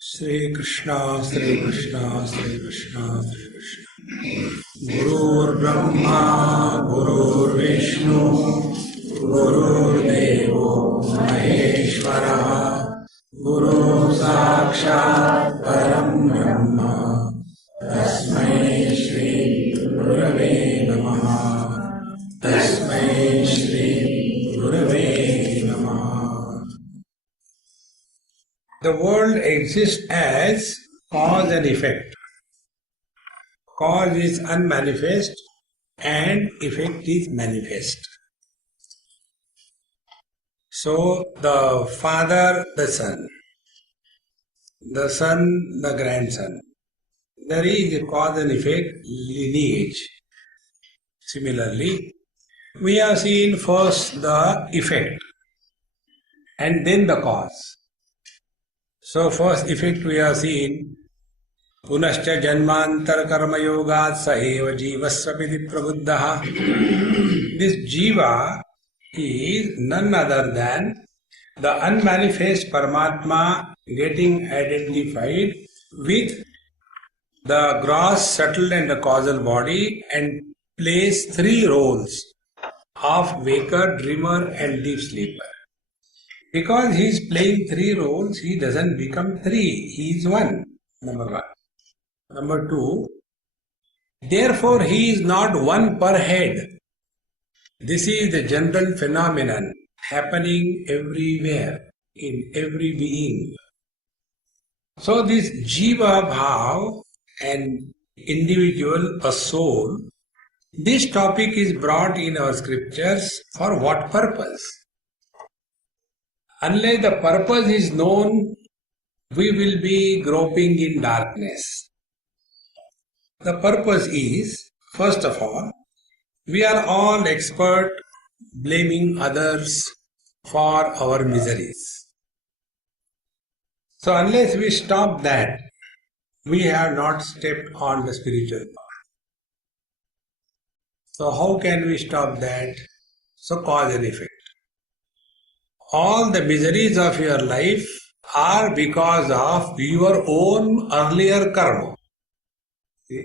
Sri Krishna, Sri Krishna, Sri Krishna, Sri Krishna. Gurur Brahma, Gurur Vishnu, Gurur Devo Maheshwara, Guru Sakshat Param Brahma, Tasmai Shri Gurave Namaha, Tasmai Shri Gurave Namaha. The world exists as cause and effect. Cause is unmanifest and effect is manifest. So the father, the son, the grandson. There is a cause and effect lineage. Similarly, we have seen first the effect and then the cause. So first effect we have seen पुनश्च जन्मांतर कर्म योगात् स एव जीवस्वपिति प्रबुद्धः. This jiva is none other than the unmanifest Paramatma getting identified with the gross, subtle and the causal body and plays three roles of waker, dreamer and deep sleeper. Because he is playing three roles, he doesn't become three, he is one, number one. Number two, therefore he is not one per head. This is the general phenomenon happening everywhere, in every being. So this jiva bhav and individual, a soul, this topic is brought in our scriptures for what purpose? Unless the purpose is known, we will be groping in darkness. The purpose is, first of all, we are all expert blaming others for our miseries. So unless we stop that, we have not stepped on the spiritual path. So how can we stop that? So cause and effect. All the miseries of your life are because of your own earlier karma. See?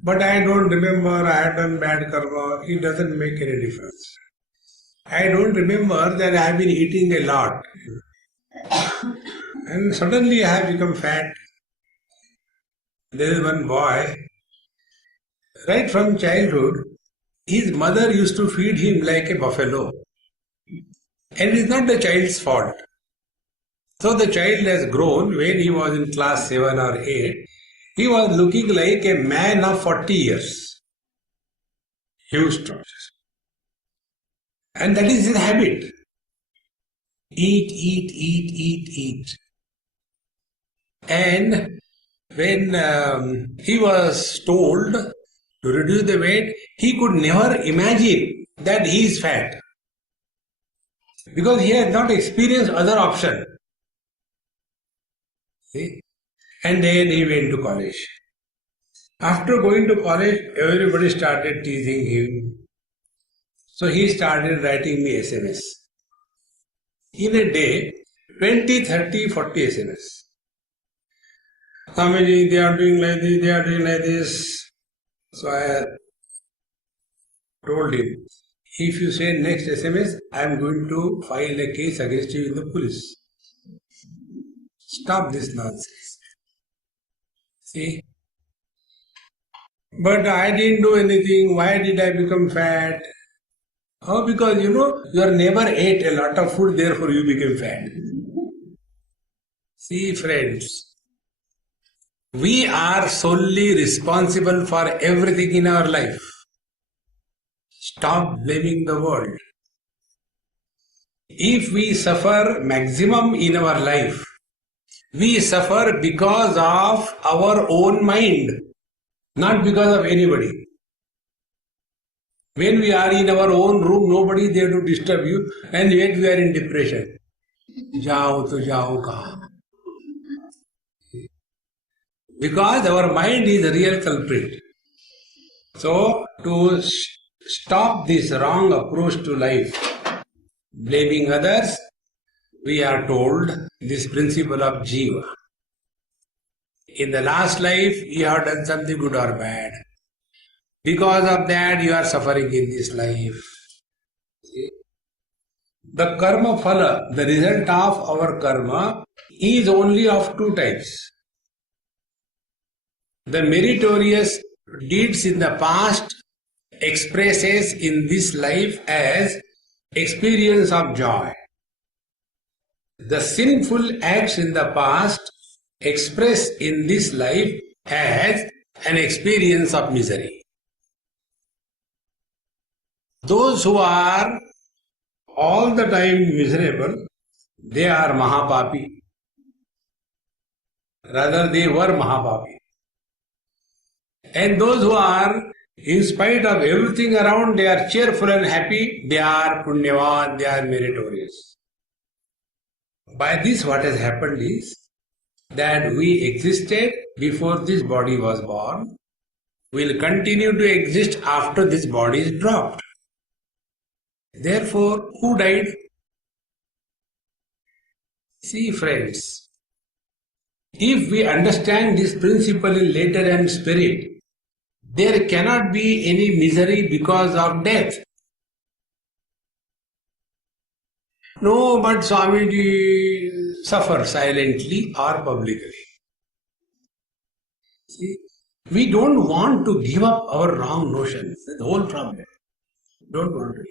But I don't remember, I have done bad karma, it doesn't make any difference. I don't remember that I have been eating a lot. And suddenly I have become fat. There is one boy, right from childhood, his mother used to feed him like a buffalo. And it is not the child's fault. So the child has grown. When he was in class 7 or 8, he was looking like a man of 40 years. Huge trousers. And that is his habit. Eat, eat, eat, eat, eat. And when he was told to reduce the weight, he could never imagine that he is fat. Because he had not experienced other option. See? And then he went to college. After going to college, everybody started teasing him. So he started writing me SMS. In a day, 20, 30, 40 SMS. Swamiji, they are doing like this, they are doing like this. So I told him, if you say next SMS, I am going to file a case against you in the police. Stop this nonsense. See? But I didn't do anything. Why did I become fat? Oh, because you never ate a lot of food, therefore you became fat. See, friends, we are solely responsible for everything in our life. Stop blaming the world. If we suffer maximum in our life, we suffer because of our own mind, not because of anybody. When we are in our own room, nobody is there to disturb you, and yet we are in depression. Jao to jao kaha. Because our mind is the real culprit. So, to stop this wrong approach to life, blaming others, we are told this principle of jiva. In the last life, you have done something good or bad. Because of that, you are suffering in this life. See? The karma phala, the result of our karma, is only of two types. The meritorious deeds in the past expresses in this life as experience of joy. The sinful acts in the past express in this life as an experience of misery. Those who are all the time miserable, they are Mahapapi. Rather, they were Mahapapi. And those who are, in spite of everything around, they are cheerful and happy, they are Punyavan, they are meritorious. By this, what has happened is that we existed before this body was born, will continue to exist after this body is dropped. Therefore, who died? See, friends, if we understand this principle in letter and spirit, there cannot be any misery because of death. No, but Swamiji suffers silently or publicly. See, we don't want to give up our wrong notions. That's the whole problem. Don't want to.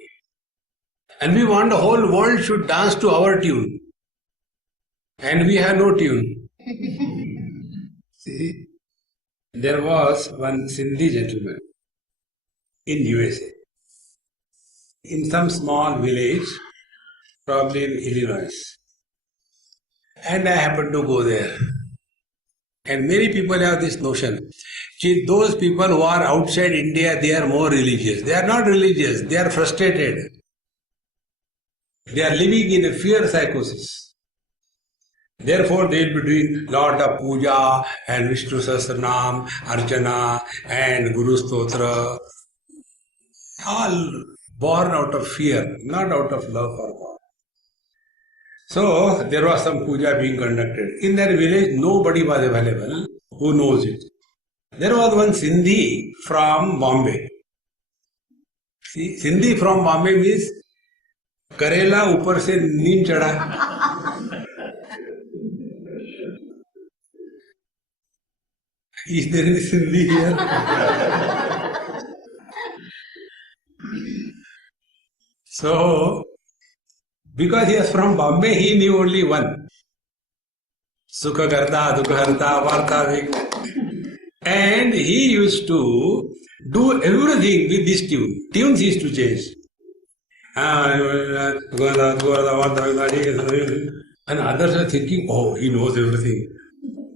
And we want the whole world should dance to our tune. And we have no tune. See, there was one Sindhi gentleman in USA, in some small village, probably in Illinois. And I happened to go there. And many people have this notion. See, those people who are outside India, they are more religious. They are not religious, they are frustrated. They are living in a fear psychosis. Therefore, they will be doing lot of puja and Vishnu Sahasranam, Archana and Guru Stotra. All born out of fear, not out of love for God. So, there was some puja being conducted. In that village, nobody was available who knows it. There was one Sindhi from Bombay. See, Sindhi from Bombay means करेला ऊपर से नीम चढ़ा. Is there any Sindhi here? So, because he is from Bombay, he knew only one. Sukha Karta, Dukha Harta, Varta. And he used to do everything with this tune. Tunes he used to change. And others are thinking, oh, he knows everything.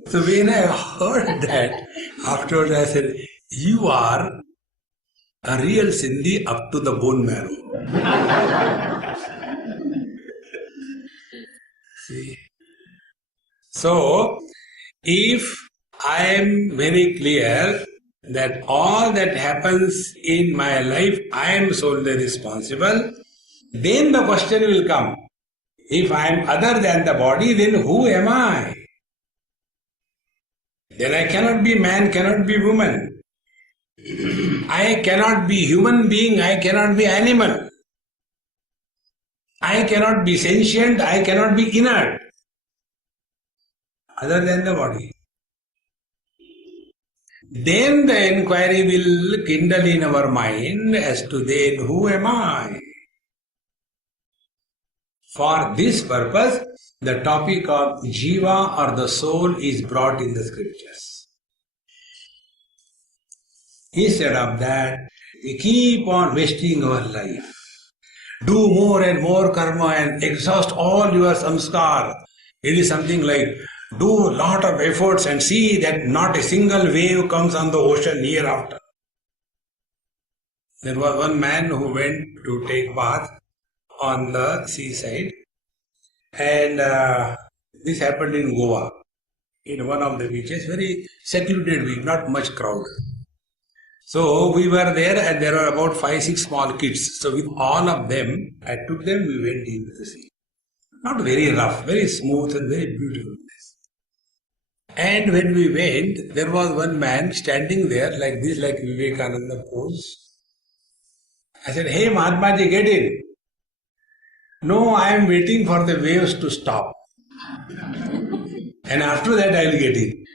So when I heard that, afterwards I said, you are a real Sindhi up to the bone marrow. See? So, if I am very clear that all that happens in my life, I am solely responsible, then the question will come, if I am other than the body, then who am I? Then I cannot be man, cannot be woman. I cannot be human being, I cannot be animal. I cannot be sentient, I cannot be inert. Other than the body. Then the inquiry will kindle in our mind as to then who am I? For this purpose, the topic of jiva or the soul is brought in the scriptures. Instead of that, we keep on wasting our life. Do more and more karma and exhaust all your samskar. It is something like do a lot of efforts and see that not a single wave comes on the ocean hereafter. There was one man who went to take bath on the seaside, and this happened in Goa, in one of the beaches, very secluded beach, not much crowd. So we were there and there were about 5-6 small kids. So with all of them, I took them, we went into the sea. Not very rough, very smooth and very beautiful place. And when we went, there was one man standing there like this, like Vivekananda pose. I said, "Hey Mahatma Ji, get in." "No, I am waiting for the waves to stop. And after that I will get in."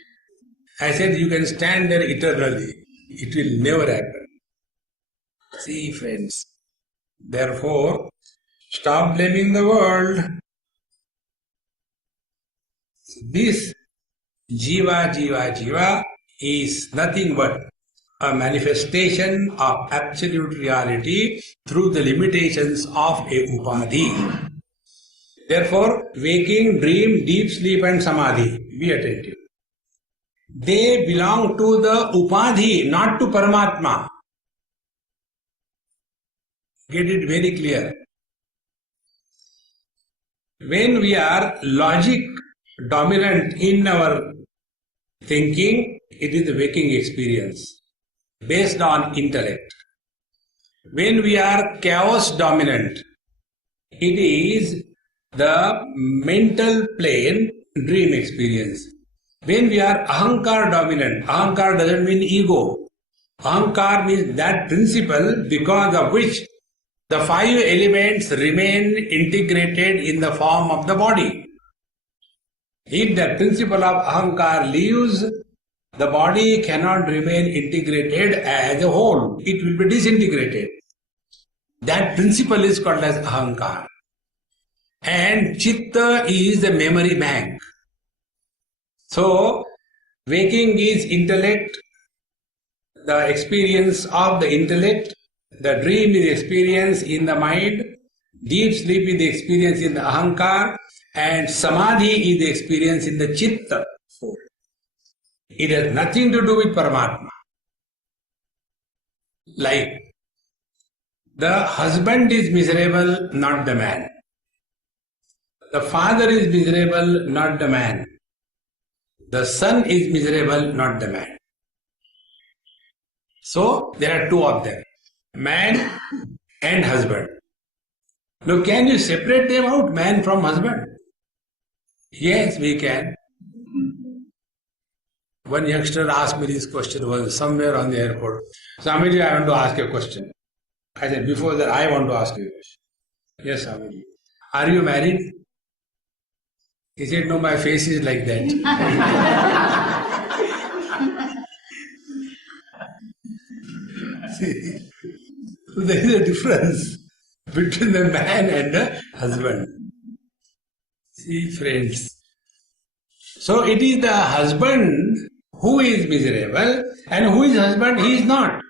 I said, "You can stand there eternally. It will never happen." See, friends, therefore, stop blaming the world. This Jiva is nothing but a manifestation of absolute reality through the limitations of a upadhi. Therefore, waking, dream, deep sleep and samadhi, be attentive. They belong to the upadhi, not to Paramatma. Get it very clear. When we are logic dominant in our thinking, it is the waking experience based on intellect. When we are chaos dominant, it is the mental plane dream experience. When we are ahankar dominant, ahankar doesn't mean ego. Ahankar means that principle because of which the five elements remain integrated in the form of the body. If the principle of ahankar leaves, the body cannot remain integrated as a whole. It will be disintegrated. That principle is called as ahankar. And chitta is the memory bank. So, waking is intellect, the experience of the intellect, the dream is experience in the mind, deep sleep is the experience in the ahankar, and samadhi is the experience in the chitta. It has nothing to do with Paramatma. Like, the husband is miserable, not the man. The father is miserable, not the man. The son is miserable, not the man. So, there are two of them, man and husband. Now, can you separate them out, man from husband? Yes, we can. One youngster asked me this question, was somewhere on the airport. "Swamiji, I want to ask you a question." I said, "Before that, I want to ask you a question." "Yes, Swamiji." "Are you married?" He said, "No, my face is like that." See, so there is a difference between the man and the husband. See, friends. So it is the husband who is miserable, and who is husband, he is not.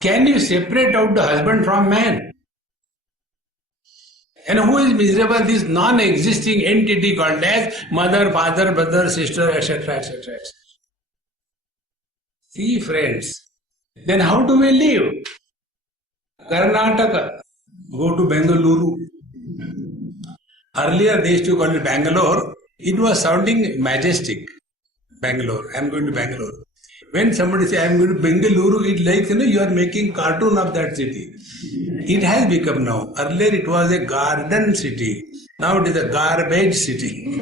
Can you separate out the husband from man? And who is miserable? This non-existing entity called as mother, father, brother, sister, etc., etc. See, friends, then how do we live? Karnataka, go to Bengaluru. Earlier they used to call it Bangalore. It was sounding majestic. Bangalore, I am going to Bangalore. When somebody says I am going to Bengaluru, it's like, you are making cartoon of that city. It has become now. Earlier it was a garden city. Now it is a garbage city.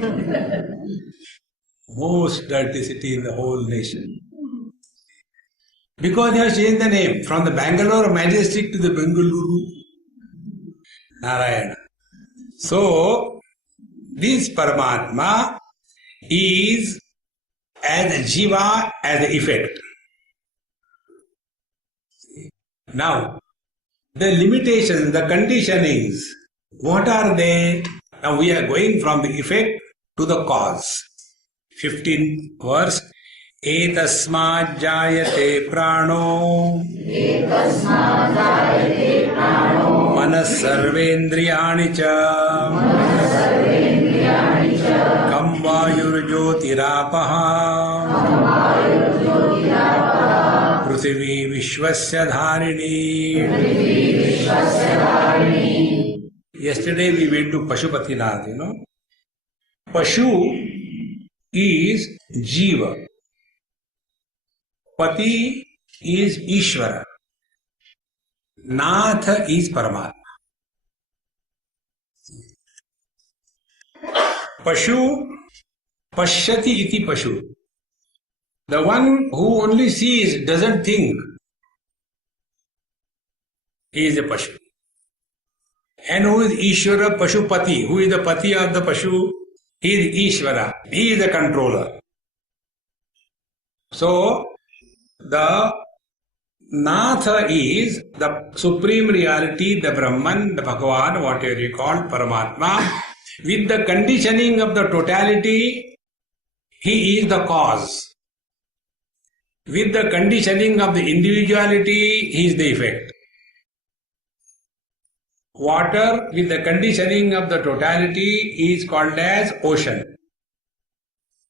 Most dirty city in the whole nation. Because they have changed the name from the Bangalore Majestic to the Bengaluru Narayana. So, this Paramatma is as a jiva, as an effect. Now, the limitations, the conditionings, what are they? Now we are going from the effect to the cause. 15th verse. Etasmad jayate prano manas sarvendriyani cha kam vayur jyotirapaha prithvi vishwasya dharini. Yesterday we went to Pashupatinath, Pashu is Jiva. Pati is Ishvara. Nath is Paramatma. Pashu pashyati iti pashu. The one who only sees, doesn't think, he is a pashu. And who is Ishvara Pashupati? Who is the pati of the pashu? He is Ishvara. He is the controller. So, the Natha is the supreme reality, the Brahman, the Bhagavan, whatever you call, Paramatma. With the conditioning of the totality, he is the cause. With the conditioning of the individuality, he is the effect. Water with the conditioning of the totality is called as ocean.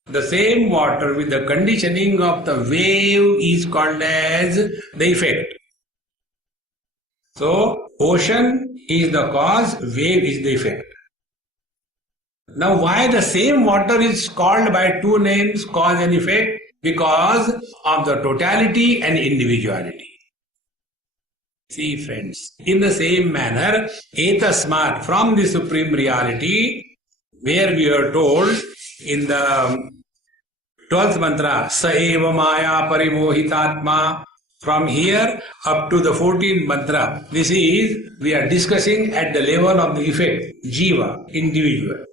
The same water with the conditioning of the wave is called as the effect. So, ocean is the cause, wave is the effect. Now, why the same water is called by two names, cause and effect? Because of the totality and individuality. See, friends, in the same manner, etasmat, from the supreme reality, where we are told in the 12th mantra, sa eva maya parimohitatma, from here up to the 14th mantra, this is, we are discussing at the level of the effect, jiva, individual.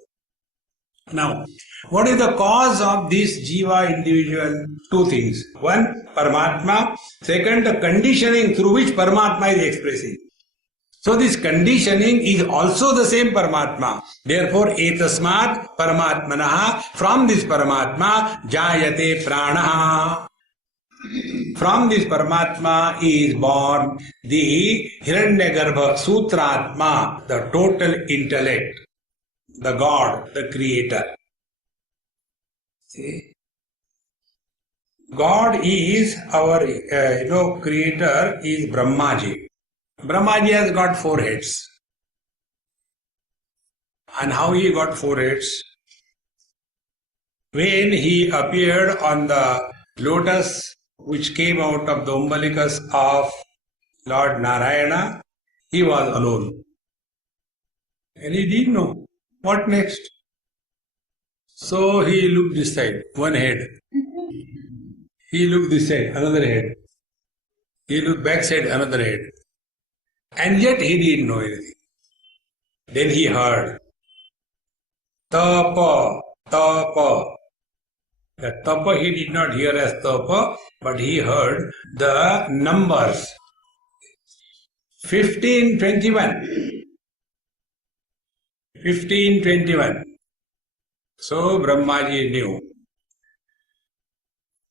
Now, what is the cause of this jiva individual? Two things. One, Paramatma. Second, the conditioning through which Paramatma is expressing. So this conditioning is also the same Paramatma. Therefore, etasmat Paramatmanaha, from this Paramatma, jayate pranaha. From this Paramatma is born the Hiranyagarbha Sutratma, the total intellect, the God, the Creator. See? God is our, Creator is Brahmaji. Brahmaji has got 4 heads. And how he got 4 heads? When he appeared on the lotus which came out of the umbilicus of Lord Narayana, he was alone. And he didn't know what next. So he looked this side, one head. He looked this side, another head. He looked back side, another head. And yet he didn't know anything. Then he heard Tapa, Tapa. The Tapa he did not hear as Tapa, but he heard the numbers 1521. 1521. So Brahmaji knew.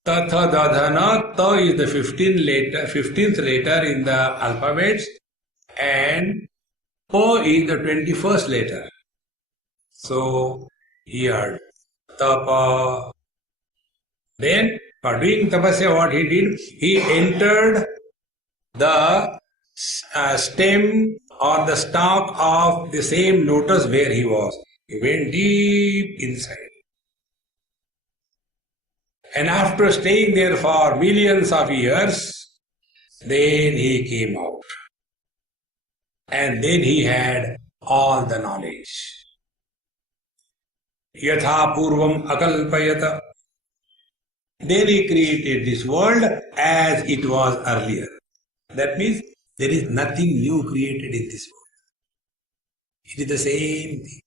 Tatha Dadhana, Ta is the 15th letter in the alphabets, and Pa is the 21st letter. So he heard Tapa. Then, for doing tapasya, what he did, he entered the stem or the stalk of the same lotus where he was. He went deep inside. And after staying there for millions of years, then he came out. And then he had all the knowledge. Yatha purvam akalpayata. Then he created this world as it was earlier. That means there is nothing new created in this world. It is the same thing.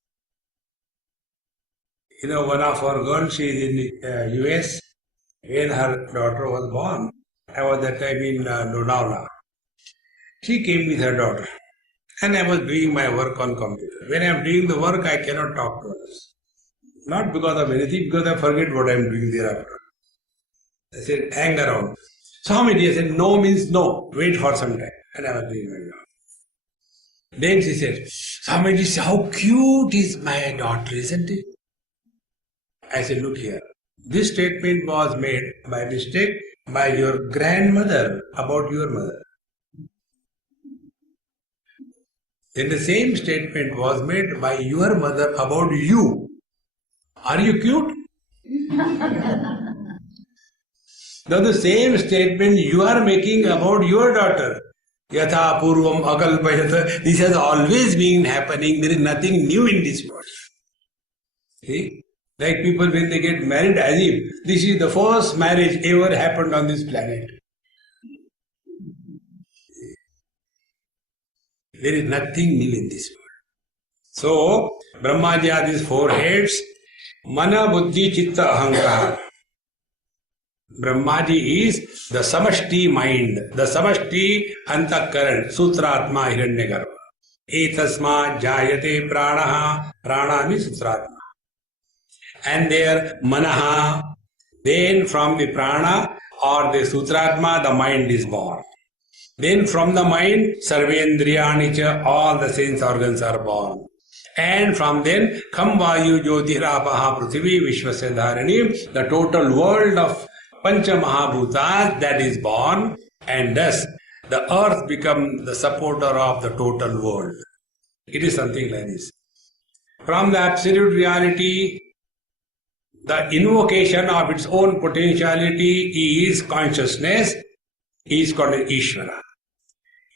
One of our girls, she is in the US. When her daughter was born, I was that time in Lonavala. She came with her daughter. And I was doing my work on computer. When I am doing the work, I cannot talk to others. Not because of anything, because I forget what I am doing thereafter. I said, hang around. Swamiji, I said, no means no. Wait for some time. And I was doing my job. Then she said, Swamiji, how cute is my daughter, isn't it? I said, look here. This statement was made by mistake by your grandmother about your mother. Then the same statement was made by your mother about you. Are you cute? Now the same statement you are making about your daughter. Yatha purvam akalpayat. This has always been happening. There is nothing new in this world. See? Like people when they get married, as if this is the first marriage ever happened on this planet. There is nothing new in this world. So, Brahmaji has these four heads. Mana, Buddhi, Chitta, Ahankar. Brahmaji is the Samashti mind, the Samashti Antakaran, Sutratma Hiranyagarbha. Etasma Jayate Pranaha, Prana means Sutratma. And their Manaha, then from the Prana or the Sutratma, the mind is born. Then from the mind, Sarvendriyanicha, all the sense organs are born. And from then, Kham Vayu Jyotirapaha Prithvi Vishwasya Dharani, the total world of Pancha Mahabhutas that is born, and thus the earth becomes the supporter of the total world. It is something like this. From the absolute reality, the invocation of its own potentiality is consciousness, is called Ishvara.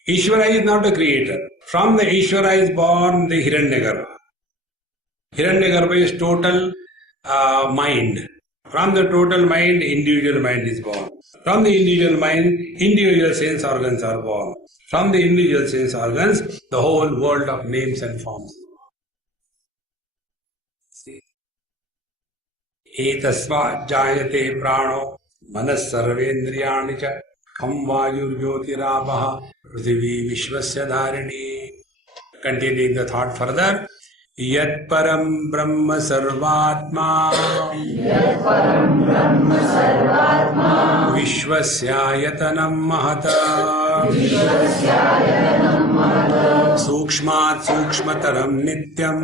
Ishvara is not the creator. From the Ishvara is born the Hiranyagarbha. Hiranyagarbha is total mind. From the total mind, individual mind is born. From the individual mind, individual sense organs are born. From the individual sense organs, the whole world of names and forms. See? Etasma jayate prano manas sarvendriyani cha kham vayur jyotirapaha prithvi vishwasya dharini. Continuing the thought further. Yat param brahma sarvatma vishwasyayatanam mahata sukshmat sukshmataram nityam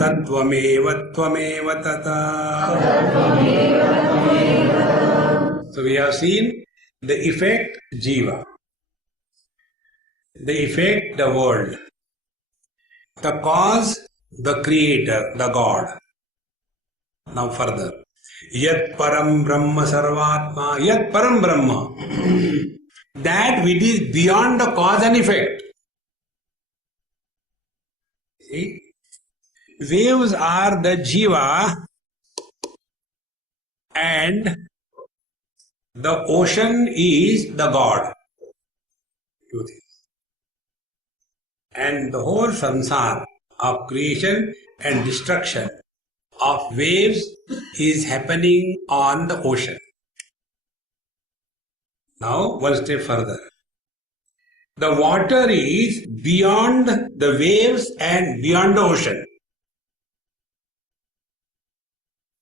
tattvameva tvameva tata. So we have seen the effect jiva, the effect the world, the cause the creator, the God. Now further, yat param brahma sarvatma, yat param brahma, that which is beyond the cause and effect. See, waves are the jiva and the ocean is the God. Two things. And the whole samsara of creation and destruction of waves is happening on the ocean. Now, one step further. The water is beyond the waves and beyond the ocean.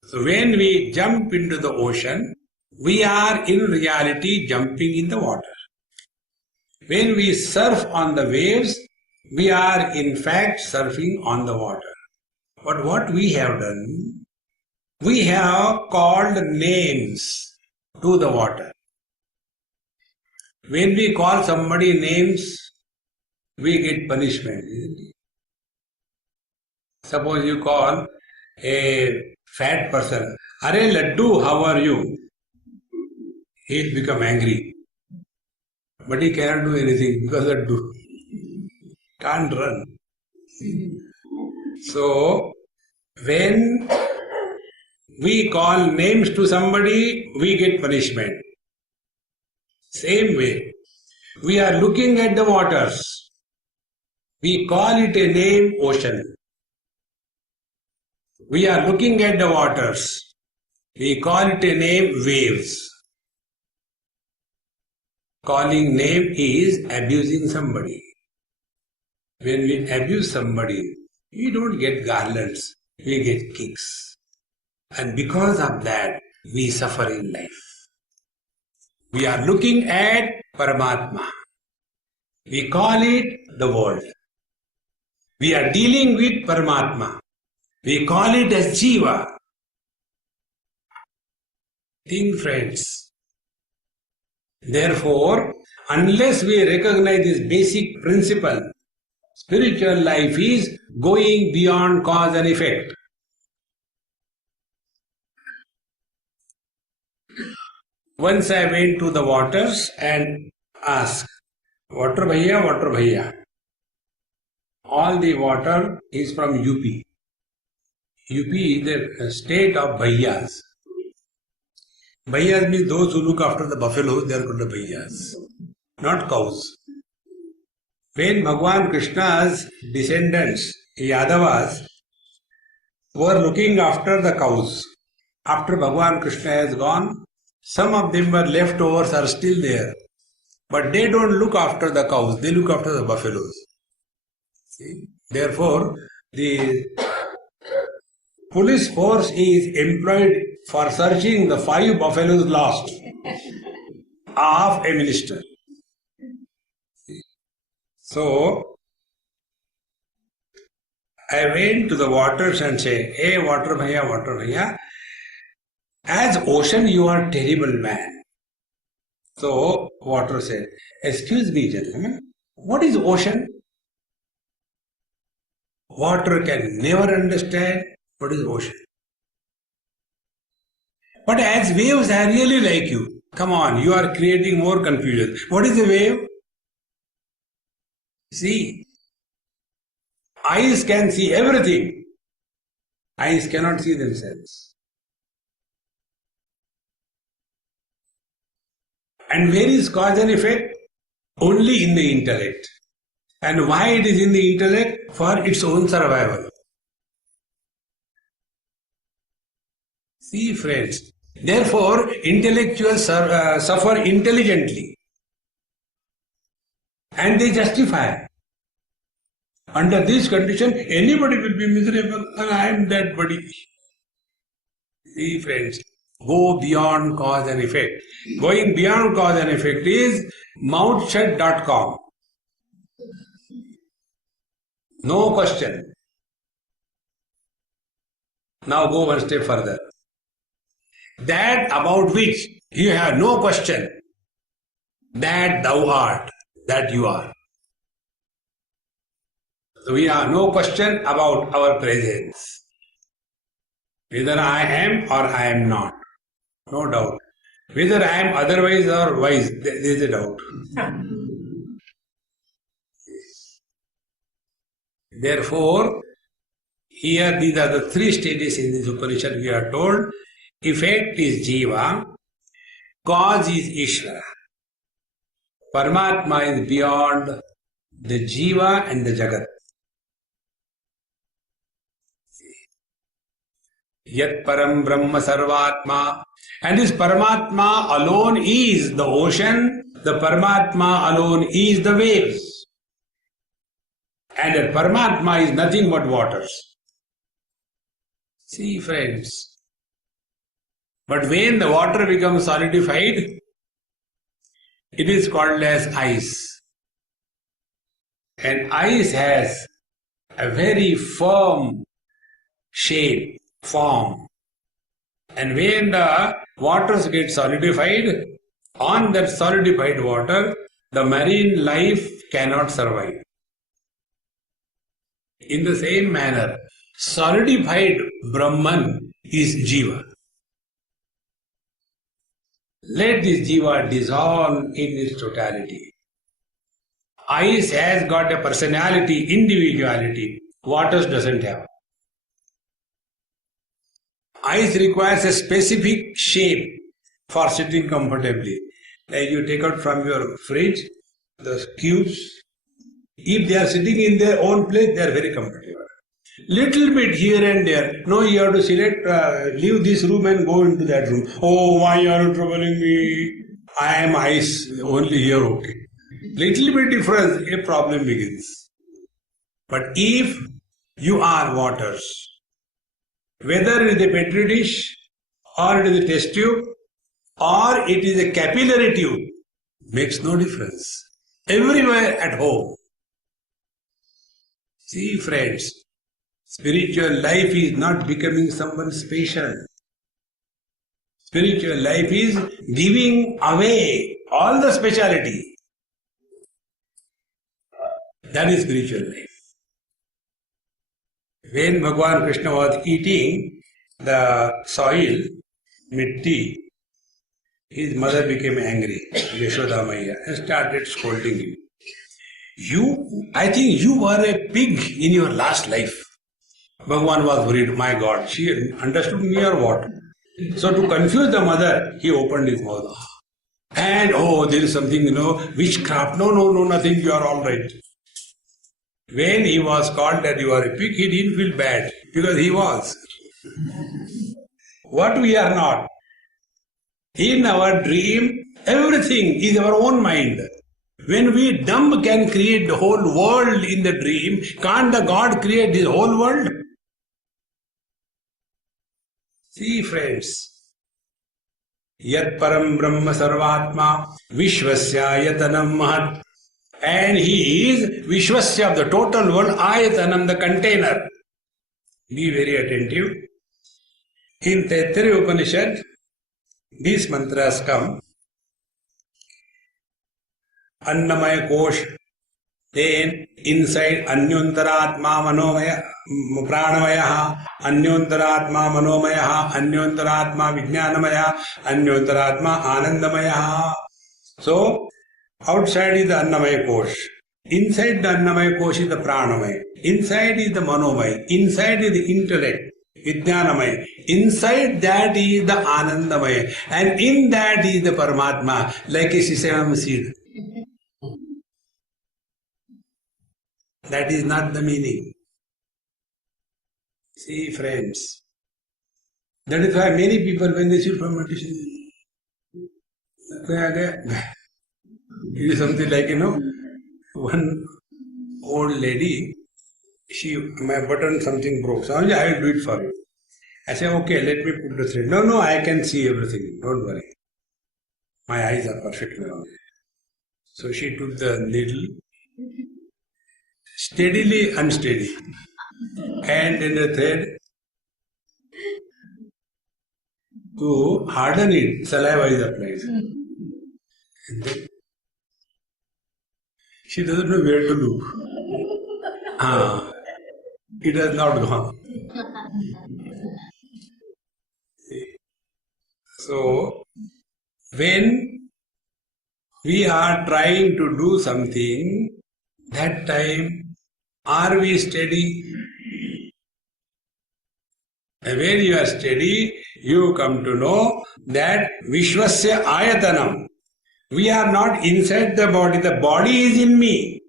So, when we jump into the ocean, we are in reality jumping in the water. When we surf on the waves, we are in fact surfing on the water. But what we have done, we have called names to the water. When we call somebody names, we get punishment. Suppose you call a fat person, "Are Laddu, how are you?" He'll become angry. But he cannot do anything because Laddu can't run. So, when we call names to somebody, we get punishment. Same way, we are looking at the waters. We call it a name, ocean. We are looking at the waters. We call it a name, waves. Calling name is abusing somebody. When we abuse somebody, we don't get garlands, we get kicks. And because of that, we suffer in life. We are looking at Paramatma. We call it the world. We are dealing with Paramatma. We call it as Jiva. Think, friends. Therefore, unless we recognize this basic principle, spiritual life is going beyond cause and effect. Once I went to the waters and asked, Water Bhaiya, Water Bhaiya. All the water is from UP. UP is the state of Bhaiyas. Bhaiyas means those who look after the buffaloes, they are called the Bhaiyas, not cows. When Bhagwan Krishna's descendants, Yadavas, were looking after the cows, after Bhagwan Krishna has gone, some of them were leftovers are still there. But they don't look after the cows, they look after the buffaloes. See? Therefore, the police force is employed for searching the 5 buffaloes lost of a minister. So, I went to the waters and say, Hey, Water Bhaiya, as ocean you are terrible man. So, water said, Excuse me, gentlemen, what is ocean? Water can never understand what is ocean. But as waves, I really like you. Come on, you are creating more confusion. What is a wave? See, eyes can see everything. Eyes cannot see themselves. And where is cause and effect? Only in the intellect. And why it is in the intellect? For its own survival. See, friends, therefore, intellectuals suffer intelligently. And they justify. Under this condition, anybody will be miserable and I am that body. See, friends, go beyond cause and effect. Going beyond cause and effect is mouthshut.com. No question. Now go one step further. That about which you have no question, that thou art, that you are. So we have no question about our presence. Whether I am or I am not. No doubt. Whether I am otherwise or wise, there is a doubt. Therefore, here these are the 3 stages in this Upanishad we are told. Effect is Jiva, cause is Ishvara. Paramatma is beyond the Jiva and the Jagat. Yat Param Brahma Sarvatma. And this Paramatma alone is the ocean, the Paramatma alone is the waves. And that Paramatma is nothing but waters. See, friends. But when the water becomes solidified, it is called as ice. And ice has a very firm shape, form. And when the waters get solidified, on that solidified water, the marine life cannot survive. In the same manner, solidified Brahman is Jiva. Let this Jiva dissolve in its totality. Ice has got a personality, individuality. Waters doesn't have. Ice requires a specific shape for sitting comfortably. Like you take out from your fridge, the cubes. If they are sitting in their own place, they are very comfortable. Little bit here and there. No, you have to select, leave this room and go into that room. Oh, why are you troubling me? I am ice, only here, okay. Little bit difference, a problem begins. But if you are waters, whether it is a petri dish, or it is a test tube, or it is a capillary tube, makes no difference. Everywhere at home. See, friends, spiritual life is not becoming someone special. Spiritual life is giving away all the speciality. That is spiritual life. When Bhagwan Krishna was eating the soil, mitti, His mother became angry, Yashoda Maya, and started scolding him. I think you were a pig in your last life. Bhagavan was worried, my God, she understood me or what? So to confuse the mother, he opened his mouth. And there is something, witchcraft. No, nothing, you are all right. When he was called that you are a pig, he didn't feel bad because he was. What we are not. In our dream, everything is our own mind. When we dumb can create the whole world in the dream, can't the God create this whole world? See, friends, Yat Param Brahma Sarvatma Vishwasya Yatanam Mahat. And he is Vishwasya of the total world, Ayatanam, the container. Be very attentive. In Taittiriya Upanishad, these mantras come. Annamaya Kosh, then inside Anyontaratma Manomaya Pranamaya, Anyontaratma Manomaya, Anyontaratma Vijnanamaya, Anyontaratma Anandamaya. So, outside is the Annamaya Kosh. Inside the Annamaya Kosh is the Pranamaya. Inside is the Manomaya. Inside is the intellect, Vijnanamaya. Inside that is the Anandamaya. And in that is the Paramatma, like a sesame seed. That is not the meaning. See, friends, that is why many people, when they sit from meditation, it is something like, one old lady, my button something broke. So I will do it for you. I say, okay, let me put the thread. No, I can see everything. Don't worry. My eyes are perfect now. So she took the needle, steadily unsteady, and in the thread, to harden it, saliva is applied. And then she doesn't know where to look. It has not gone. So, when we are trying to do something, that time, are we steady? And when you are steady, you come to know that Vishwasya Ayatanam. We are not inside the body is in me.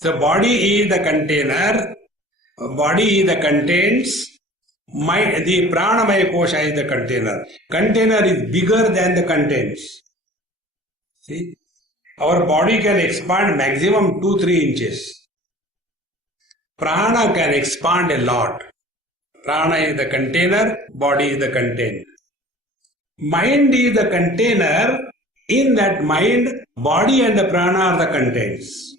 The body is the container, body is the contents, the Pranamaya Kosha is the container. Container is bigger than the contents. See? Our body can expand maximum 2-3 inches. Prana can expand a lot. Prana is the container, body is the content. Mind is the container. In that mind, body and the prana are the contents.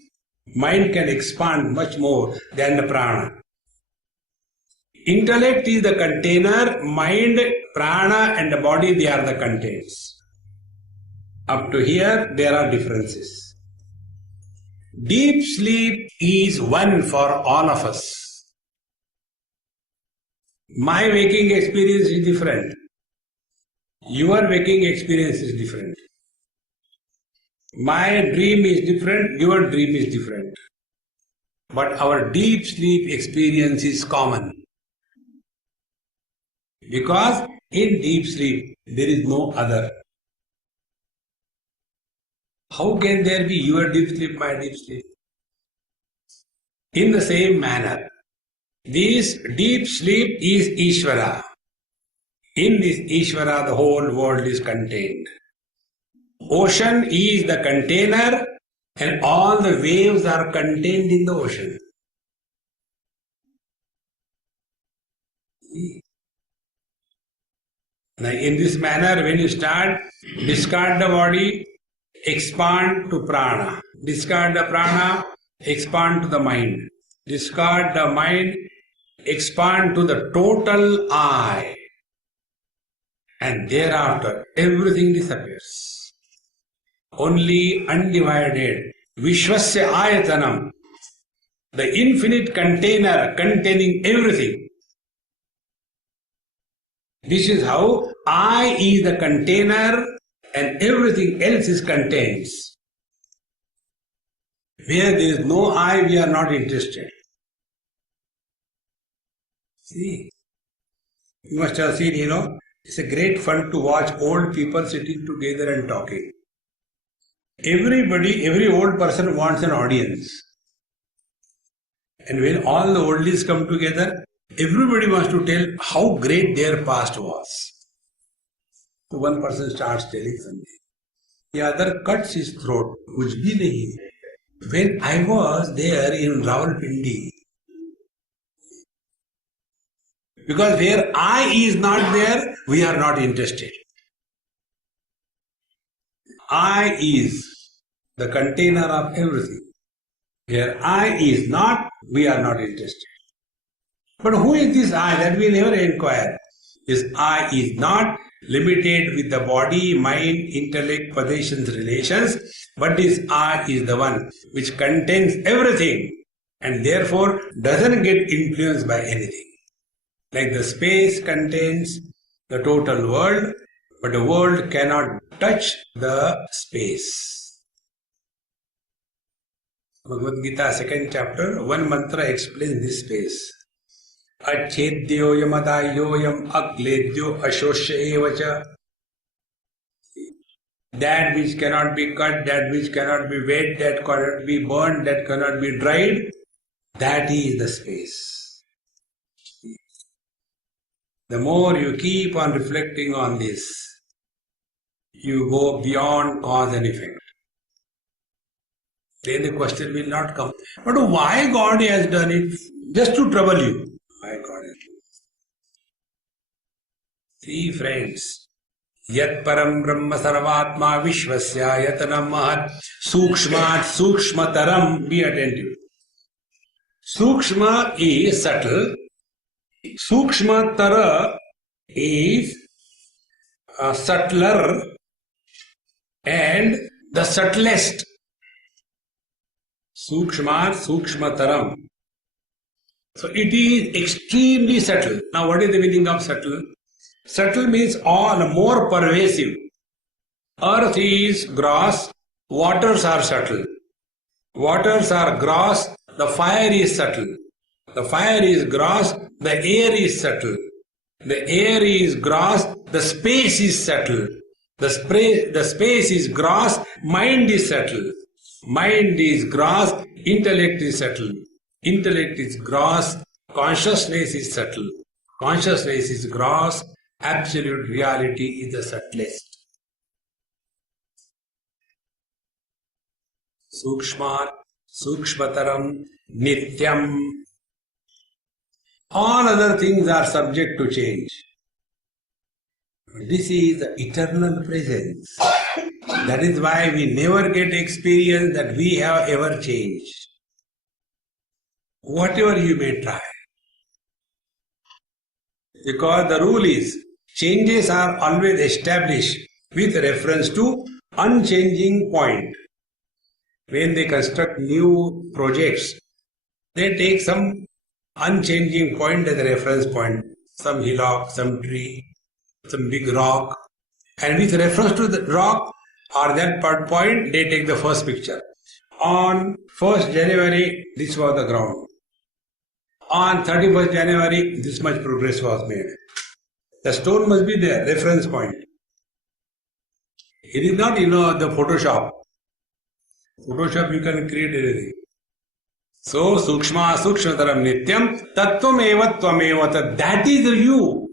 Mind can expand much more than the prana. Intellect is the container, mind, prana and the body, they are the contents. Up to here, there are differences. Deep sleep is one for all of us. My waking experience is different. Your waking experience is different. My dream is different, your dream is different. But our deep sleep experience is common. Because in deep sleep, there is no other. How can there be your deep sleep, my deep sleep? In the same manner, this deep sleep is Ishvara. In this Ishvara, the whole world is contained. Ocean is the container and all the waves are contained in the ocean. Now, in this manner, when you start, discard the body, expand to prana. Discard the prana, expand to the mind. Discard the mind, expand to the total I. And thereafter, everything disappears. Only undivided, Vishwasya Ayatanam, the infinite container containing everything. This is how I is the container and everything else is contents. Where there is no I, we are not interested. See, you must have seen, it's a great fun to watch old people sitting together and talking. Every old person wants an audience. And when all the oldies come together, everybody wants to tell how great their past was. So one person starts telling something. The other cuts his throat. Kuch bhi nahi. When I was there in Rawalpindi, because where I is not there, we are not interested. I is the container of everything. Where I is not, we are not interested. But who is this I? That we never inquire. This I is not limited with the body, mind, intellect, possessions, relations, but this I is the one which contains everything and therefore doesn't get influenced by anything. Like the space contains the total world, but the world cannot touch the space. Bhagavad Gita, 2nd chapter, one mantra explains this space. Achedyoyam adayoyam akledyo ashosya evacha. That which cannot be cut, that which cannot be wet, that cannot be burned, that cannot be dried, that is the space. The more you keep on reflecting on this, you go beyond cause and effect. Then the question will not come. But why God has done it? Just to trouble you. Why God has done it? See friends, Yat param brahma sarvatma vishvasya yatanam mahat sukshmat sukshmataram. Be attentive. Sukshma is subtle. Sukshmatara is subtler and the subtlest. Sukshmat sukshmataram. So it is extremely subtle. Now what is the meaning of subtle? Subtle means all more pervasive. Earth is gross, waters are subtle. Waters are gross, the fire is subtle. The fire is gross, the air is subtle. The air is gross, the space is subtle. The space is gross, mind is subtle. Mind is gross, intellect is subtle. Intellect is gross, consciousness is subtle. Consciousness is gross, absolute reality is the subtlest. Sukshmat, sukshmataram, nityam. All other things are subject to change. This is the eternal presence. That is why we never get experience that we have ever changed. Whatever you may try. Because the rule is, changes are always established with reference to unchanging point. When they construct new projects, they take some unchanging point as a reference point. Some hillock, some tree, some big rock. And with reference to the rock or that point, they take the first picture. On 1st January, this was the ground. On 31st January, this much progress was made. The stone must be there, reference point. It is not, the Photoshop. Photoshop, you can create anything. So, sukshma sukshmataram nityam tattvam eva tvam eva. That is you.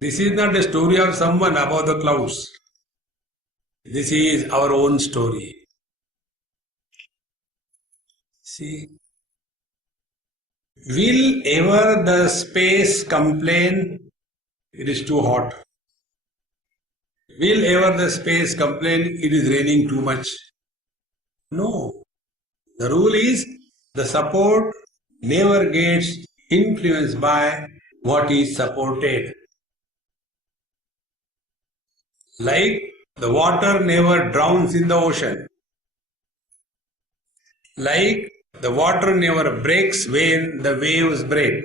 This is not a story of someone above the clouds. This is our own story. See, will ever the space complain it is too hot? Will ever the space complain it is raining too much? No. The rule is the support never gets influenced by what is supported. Like the water never drowns in the ocean. Like the water never breaks when the waves break.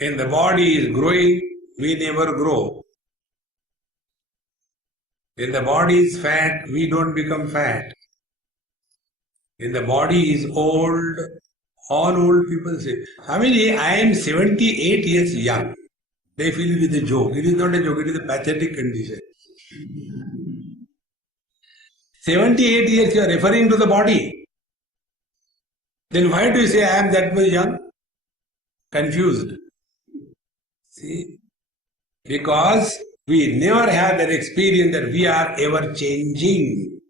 When the body is growing, we never grow. When the body is fat, we don't become fat. When the body is old, all old people say, Swamiji, I am 78 years young. They feel it is a joke. It is not a joke, it is a pathetic condition. 78 years you are referring to the body. Then why do you say I am that much young? Confused. See? Because we never have that experience that we are ever changing.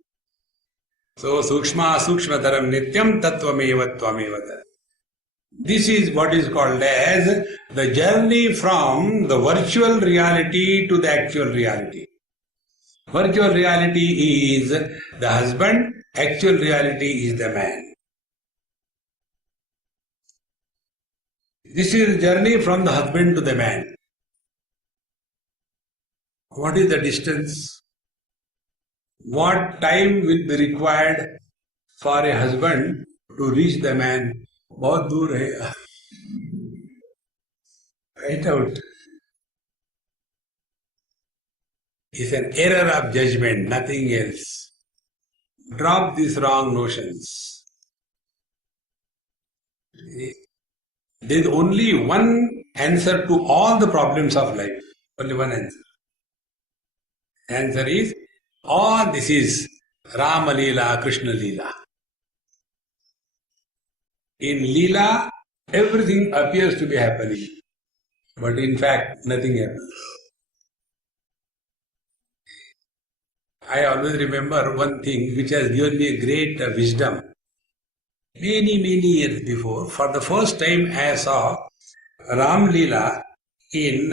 So, sukshma sukshmataram nityam tattvameva tvameva. This is what is called as the journey from the virtual reality to the actual reality. Virtual reality is the husband, actual reality is the man. This is the journey from the husband to the man. What is the distance? What time will be required for a husband to reach the man? बहुत दूर है. Right out. It's an error of judgment, nothing else. Drop these wrong notions. There is only one answer to all the problems of life. Only one answer. The answer is, all this is Rama Leela, Krishna Leela. In Leela, everything appears to be happening, but in fact, nothing happens. I always remember one thing which has given me a great wisdom. Many years before, for the first time I saw Ram Leela in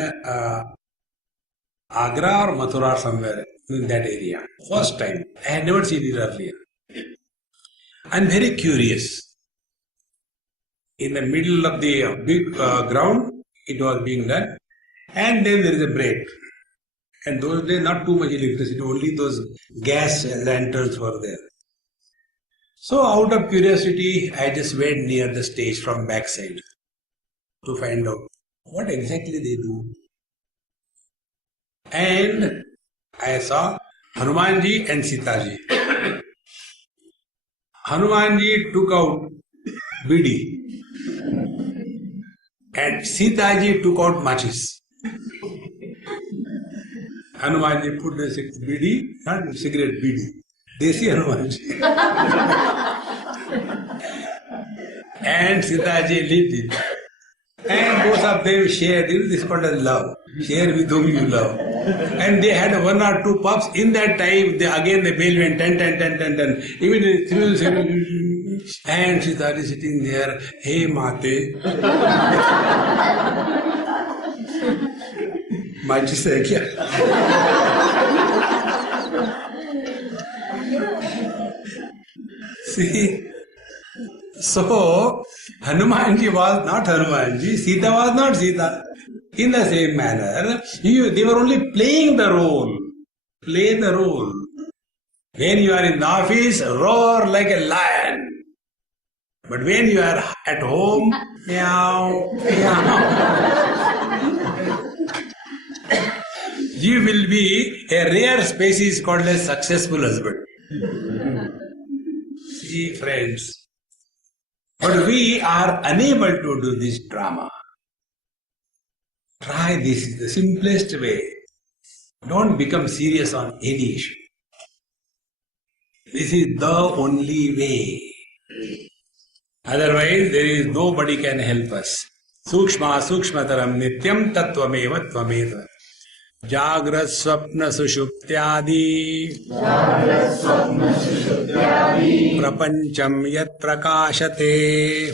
Agra or Mathura or somewhere in that area. First time. I had never seen it earlier. I am very curious. In the middle of the big ground, it was being done, and then there is a break. And those days, not too much electricity, only those gas lanterns were there. So out of curiosity, I just went near the stage from backside to find out what exactly they do. And I saw Hanumanji and Sitaji. Hanumanji took out bidi and Sitaji took out matches. Hanumanji put the bidi, not cigarette, bidi. Desi Hanumanji. And Sitaji lit it. And both of them shared. This is called as love. Share with whom you love. And they had one or two puffs. In that time, again the bell went 10. Even and Sitaji sitting there, hey Mate. Matches hai kya? See, so Hanumanji was not Hanumanji, Sita was not Sita. In the same manner, they were only playing the role. Play the role. When you are in the office, roar like a lion. But when you are at home, meow, meow. You will be a rare species called a successful husband. See, friends. But we are unable to do this drama. Try this, is the simplest way. Don't become serious on any issue. This is the only way. Otherwise, there is nobody can help us. Sukshma sukshmataram nityam tattvameva tvameva. Jagrat swapna sushuptyadi prapancham yat prakashate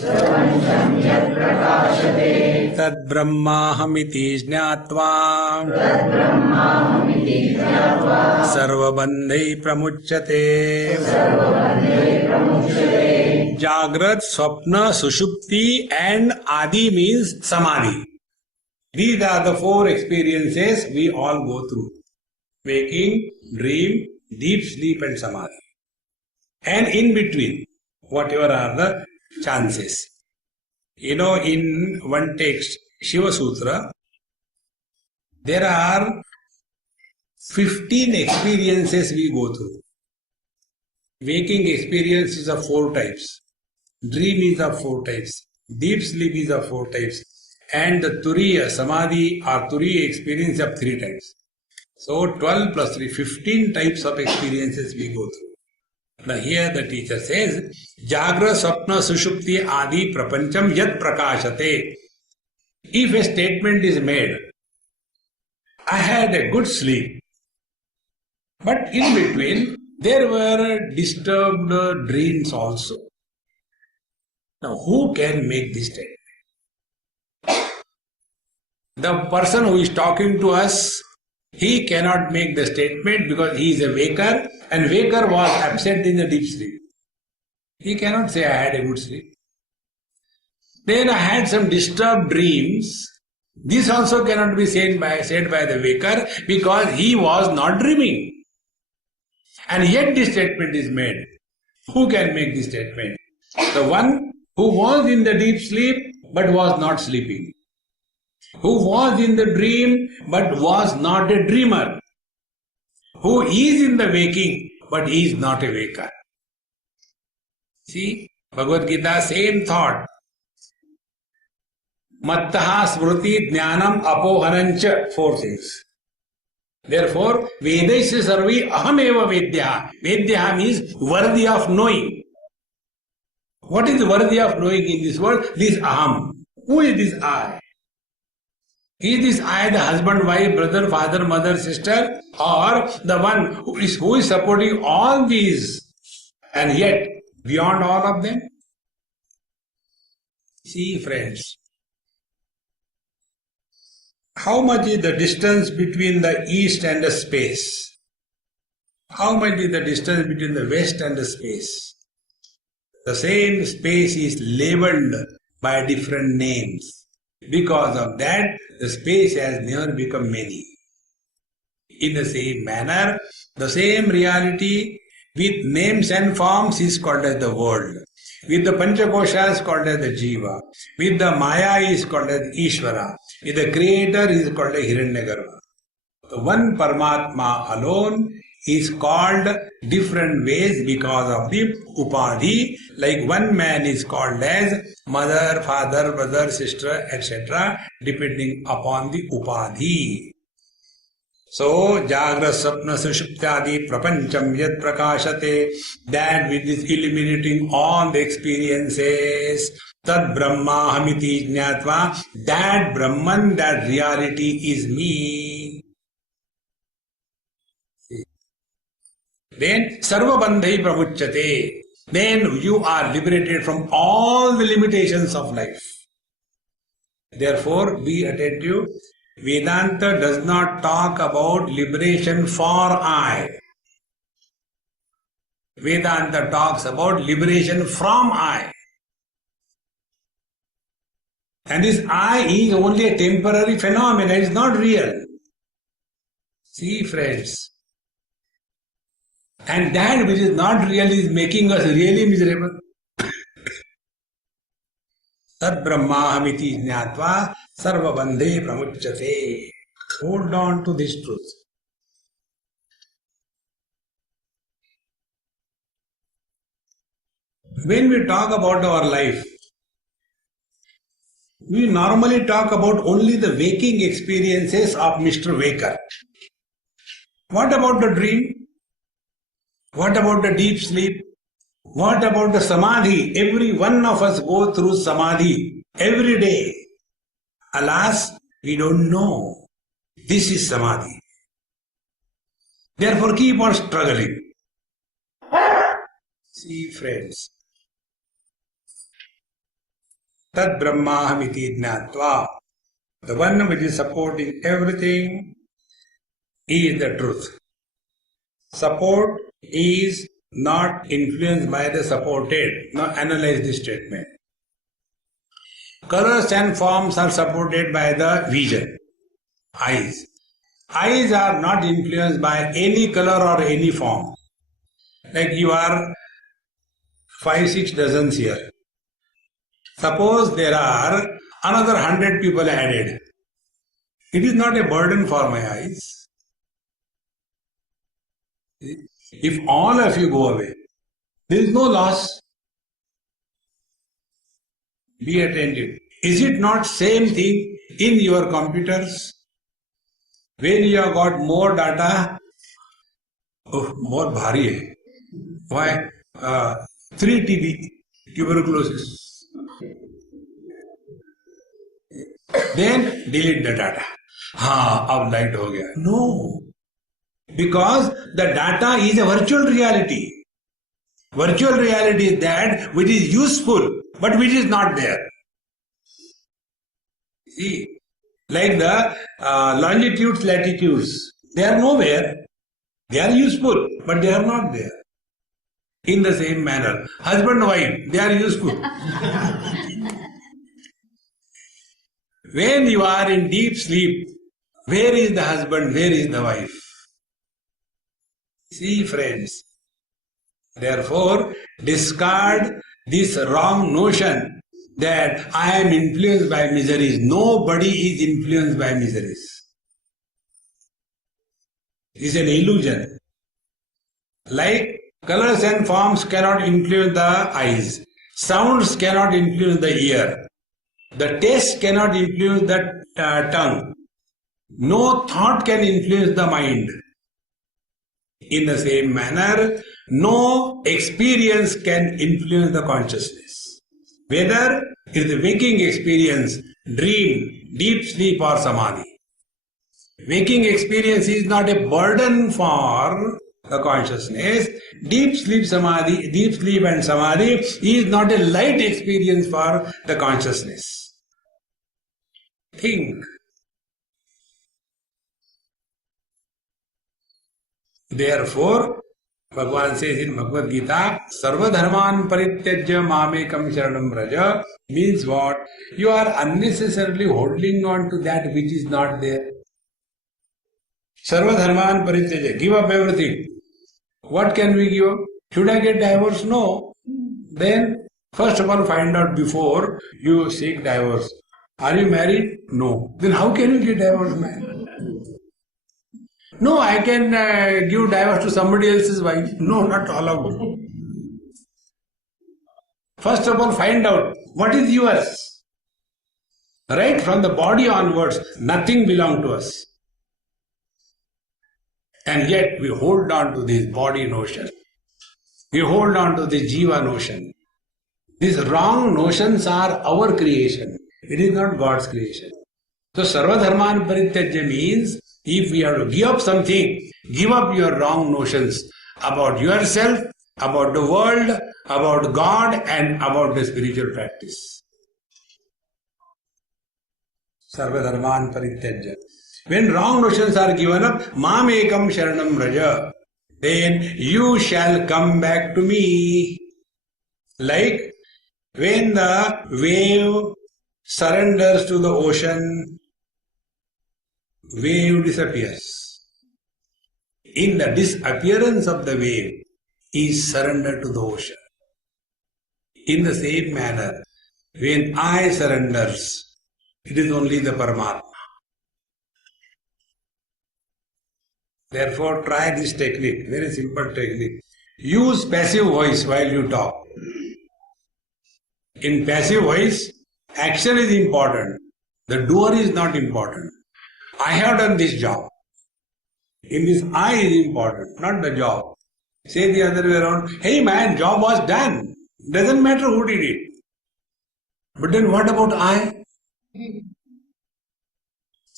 tad brahmahamiti jnatva sarvabandhai pramuchyate. Jagrat, Swapna, Sushupti and Adi means Samadhi. These are the four experiences we all go through. Waking, dream, deep sleep and Samadhi. And in between, whatever are the chances. You know, in one text, Shiva Sutra, there are 15 experiences we go through. Waking experience is of 4 types. Dream is of 4 types. Deep sleep is of 4 types. And the Turiya, Samadhi or Turiya experience of 3 types. So 12 plus 3, 15 types of experiences we go through. Now here the teacher says, Jagra, Swapna, Sushupti, Adi, Prapancham, Yat Prakashate. If a statement is made, I had a good sleep, but in between there were disturbed dreams also. Now who can make this statement? The person who is talking to us, he cannot make the statement because he is a waker, and waker was absent in the deep sleep. He cannot say, I had a good sleep. Then I had some disturbed dreams. This also cannot be said by the waker because he was not dreaming. And yet this statement is made. Who can make this statement? The one who was in the deep sleep but was not sleeping. Who was in the dream but was not a dreamer. Who is in the waking but is not a waker. See, Bhagavad Gita, same thought. Mattaha smriti jnanam apohanancha, 4 things. Therefore, Vedaisya sarvi ahameva vedya. Vedya means worthy of knowing. What is worthy of knowing in this world? This aham. Who is this I? Is this I the husband, wife, brother, father, mother, sister, or the one who is supporting all these and yet beyond all of them? See, friends, how much is the distance between the east and the space? How much is the distance between the west and the space? The same space is labeled by different names. Because of that, the space has never become many. In the same manner, the same reality with names and forms is called as the world. With the Panchakosha is called as the Jiva. With the Maya is called as Ishvara. With the Creator is called as Hiranyagarbha. The one Paramatma alone is called different ways because of the Upadhi. Like one man is called as mother, father, brother, sister, etc. depending upon the Upadhi. So, Jagra, Sapna, Sushuptyadi, Prapancham, Yat Prakashate, that which is illuminating all the experiences, Tad Brahma Hamiti Jnatva, that Brahman, that reality is me. Then, Sarva Bandhai Pramuchyate, then you are liberated from all the limitations of life. Therefore, be attentive. Vedanta does not talk about liberation for I. Vedanta talks about liberation from I. And this I is only a temporary phenomenon, it is not real. See, friends. And that which is not real is making us really miserable. Tad Brahmahamiti Jnatva Sarva Bandhe Pramuchyate. Hold on to this truth. When we talk about our life, we normally talk about only the waking experiences of Mr. Waker. What about the dream? What about the deep sleep? What about the samadhi? Every one of us go through samadhi every day. Alas, we don't know. This is samadhi. Therefore, keep on struggling. See, friends. Tad Brahmahamiti Jnatva. The one which is supporting everything is the truth. Support is not influenced by the supported. Now analyze this statement. Colors and forms are supported by the vision, eyes. Eyes are not influenced by any color or any form. Like you are 5-6 dozens here. Suppose there are another 100 people added. It is not a burden for my eyes. If all of you go away, there is no loss. Be attentive. Is it not same thing in your computers? When you have got more data, more bhari hai. Why? 3 TB, tuberculosis. Then delete the data. अब light हो गया. No. Because the data is a virtual reality. Virtual reality is that which is useful, but which is not there. See, like the longitudes, latitudes, they are nowhere. They are useful, but they are not there. In the same manner, husband, wife, they are useful. When you are in deep sleep, where is the husband, where is the wife? See, friends, therefore, discard this wrong notion that I am influenced by miseries. Nobody is influenced by miseries. It is an illusion. Like colors and forms cannot influence the eyes. Sounds cannot influence the ear. The taste cannot influence the tongue. No thought can influence the mind. In the same manner, no experience can influence the consciousness. Whether it is the waking experience, dream, deep sleep or samadhi. Waking experience is not a burden for the consciousness. Deep sleep and samadhi is not a light experience for the consciousness. Think. Therefore, Bhagavan says in Bhagavad Gita, Sarvadharman parityajya mamekam sharanam vraja, means what? You are unnecessarily holding on to that which is not there. Sarvadharman parityajya, give up everything. What can we give up? Should I get divorced? No. Then, first of all, find out before you seek divorce. Are you married? No. Then how can you get divorced, man? No, I can give divorce to somebody else's wife. No, not allowed. First of all, find out what is yours. Right from the body onwards, nothing belongs to us. And yet we hold on to this body notion. We hold on to this jiva notion. These wrong notions are our creation. It is not God's creation. So Sarvadharman Parityajya means if we have to give up something, give up your wrong notions about yourself, about the world, about God and about the spiritual practice. Sarvadharman Parityajya. When wrong notions are given up, Mamekam Sharanam Raja, then you shall come back to me. Like when the wave surrenders to the ocean, wave disappears. In the disappearance of the wave is surrender to the ocean. In the same manner, when I surrenders, it is only the Paramatma. Therefore, try this technique, very simple technique. Use passive voice while you talk. In passive voice, action is important. The doer is not important. I have done this job. In this, I is important, not the job. Say the other way around, hey man, job was done. Doesn't matter who did it. But then what about I?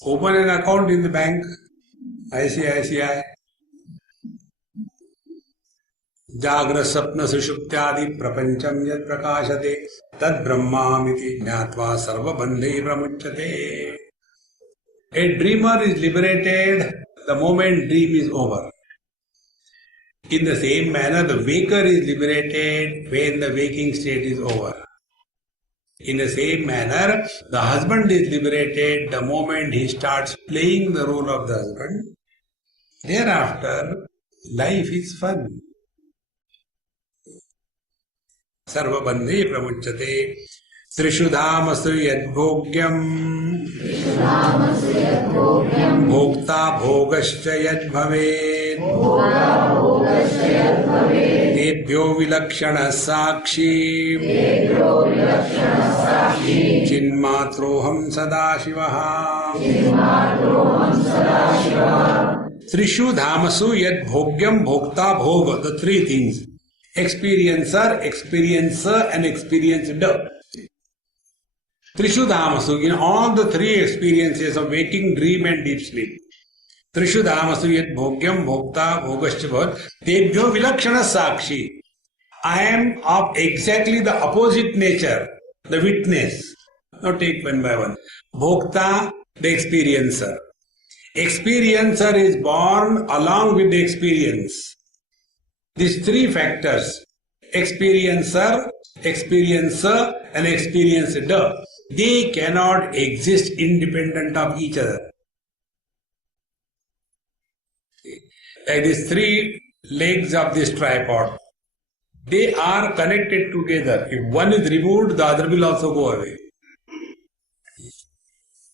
Open an account in the bank. ICICI. Jagra sapna sushuptyadi prapancham yad prakashate tad brahmamiti jnatva sarva bandhai pramuchyate. A dreamer is liberated the moment dream is over. In the same manner, the waker is liberated when the waking state is over. In the same manner, the husband is liberated the moment he starts playing the role of the husband. Thereafter, life is fun. Sarva bandhe pramuchyate. त्रिषु धामसु यद्भोग्यम् भोक्ता भोगश्च यद्भवेत् तेभ्यो विलक्षणः साक्षी चिन्मात्रोऽहं सदाशिवः। त्रिषु धामसु यद्भोग्यम भोक्ता भोग, the three things: experiencer, experiencer and experienced. Trishu Dhamasu, in all the three experiences of waking, dream and deep sleep. Trishu Dhamasu yat bhogyam bhokta bhogascha bhavat tebhyo vilakshana sakshi. I am of exactly the opposite nature, the witness. Now take one by one. Bhokta, the experiencer. Experiencer is born along with the experience. These three factors: experiencer, experiencer and experienced, they cannot exist independent of each other. Like these three legs of this tripod, they are connected together. If one is removed, the other will also go away.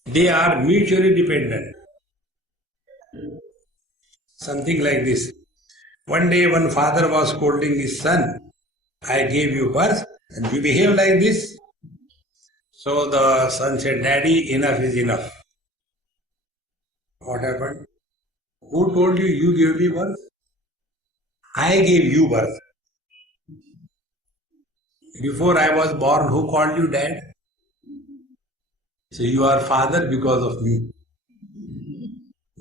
They are mutually dependent. Something like this. One day one father was scolding his son, I gave you birth and you behave like this. So the son said, Daddy, enough is enough. What happened? Who told you you gave me birth? I gave you birth. Before I was born, who called you dad? So you are father because of me.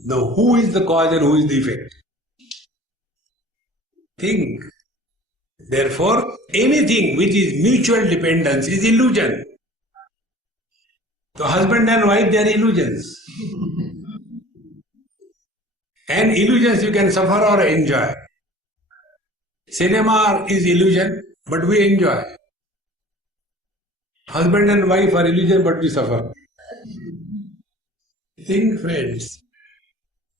Now who is the cause and who is the effect? Think. Therefore, anything which is mutual dependence is illusion. So husband and wife, they are illusions. And illusions you can suffer or enjoy. Cinema is illusion, but we enjoy. Husband and wife are illusion, but we suffer. Think, friends.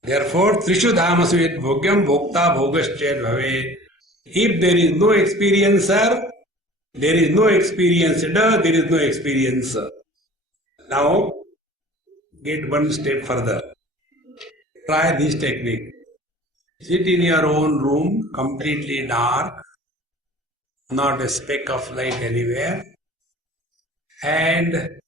Therefore, Trishu Dhamasu yad bhogyam bhokta bhogaschet bhavet. If there is no experiencer, there is no experienced, there is no experiencer. Now, get one step further. Try this technique. Sit in your own room, completely dark, not a speck of light anywhere, and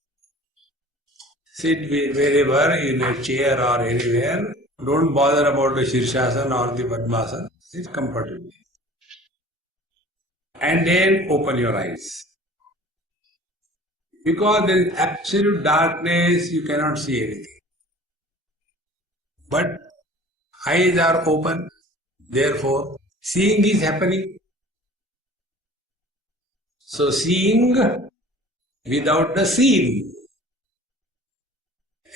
sit wherever, in a chair or anywhere. Don't bother about the Shirshasana or the Padmasana. Sit comfortably. And then open your eyes. Because there is absolute darkness, you cannot see anything. But eyes are open, therefore seeing is happening. So seeing without the seen.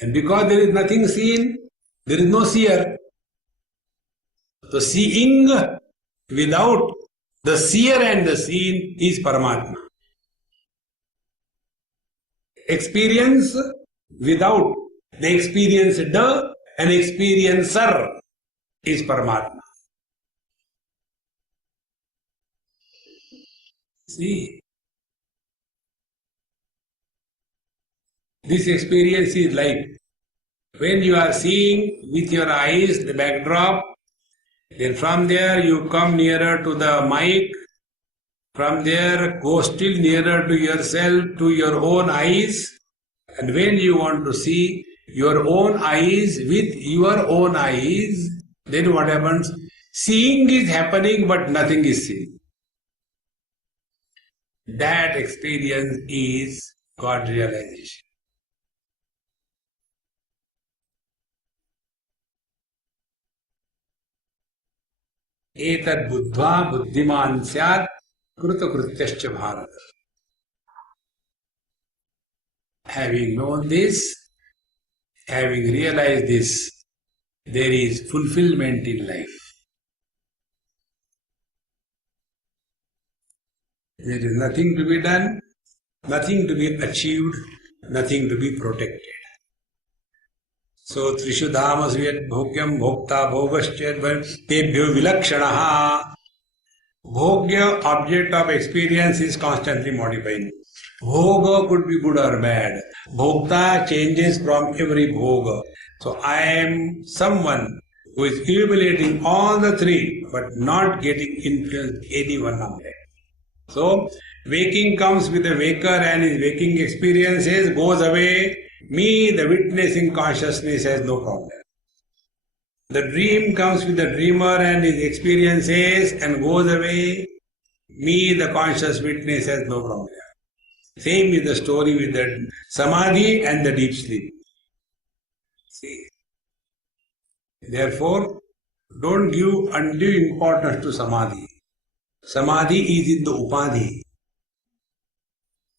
And because there is nothing seen, there is no seer. So seeing without the seer and the seen is Paramatma. Experience without the experienced and experiencer is Paramatma. See, this experience is light. When you are seeing with your eyes the backdrop, then from there you come nearer to the mic, from there go still nearer to yourself, to your own eyes, and when you want to see your own eyes with your own eyes, then what happens? Seeing is happening but nothing is seen. That experience is God realization. एतद् बुद्ध्वा बुद्धिमान् स्यात् कृतकृत्यश्च Bharat. Having known this, having realized this, there is fulfillment in life. There is nothing to be done, nothing to be achieved, nothing to be protected. So, Trishu Dhamasu yad bhogyam bhokta bhogaschet tebhyo vilakshanaha. Bhogya, object of experience, is constantly modifying. Bhoga could be good or bad. Bhokta changes from every bhoga. So I am someone who is accumulating all the three but not getting influenced any one of them. So waking comes with a waker and his waking experiences, goes away. Me, the witnessing consciousness, has no problem. The dream comes with the dreamer and his experiences and goes away. Me, the conscious witness, has no problem. Same is the story with the samadhi and the deep sleep. See. Therefore, don't give undue importance to samadhi. Samadhi is in the upadhi.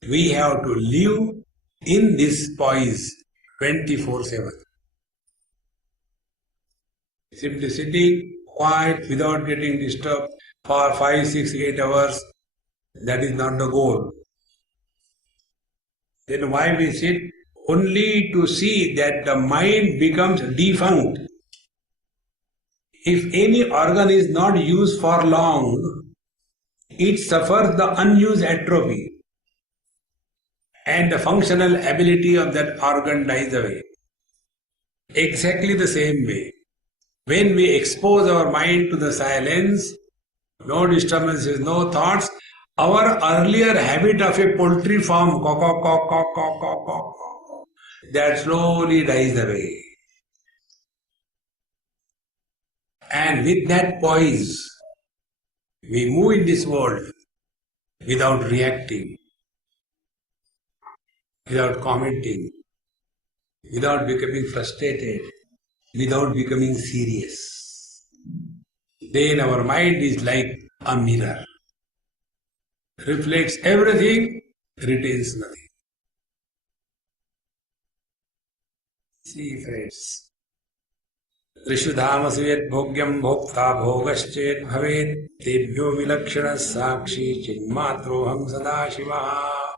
We have to live in this poise 24/7. Simply sitting quiet without getting disturbed for 5, 6, 8 hours, that is not the goal. Then why we sit? Only to see that the mind becomes defunct. If any organ is not used for long, it suffers the unused atrophy and the functional ability of that organ dies away. Exactly the same way. When we expose our mind to the silence, no disturbances, no thoughts, our earlier habit of a poultry farm, that slowly dies away. And with that poise, we move in this world without reacting, without commenting, without becoming frustrated, without becoming serious. Then our mind is like a mirror. Reflects everything, retains nothing. See, friends. Trishudhamasu yad bhogyam bhokta bhogaschet bhavet tebhyo vilakshana sakshi chinmatroham sadashivaha.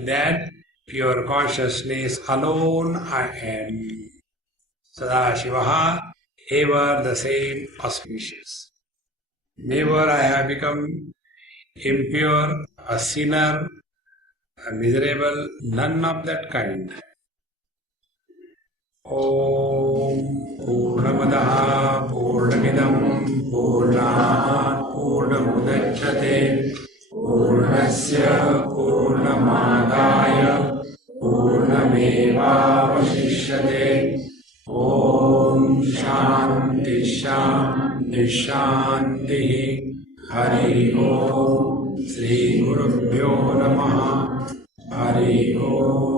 That pure consciousness alone I am. Sadashivaha, ever the same auspicious. Never I have become impure, a sinner, a miserable, none of that kind. Om Purnamadaha Purnamidam Purnat Purnamudachyate Purnasya Purnamadaya Purnamevavashishyate. Om Shanti Shanti Shanti. Hari Om. Shri Gurubhyo Namaha. Hari Om.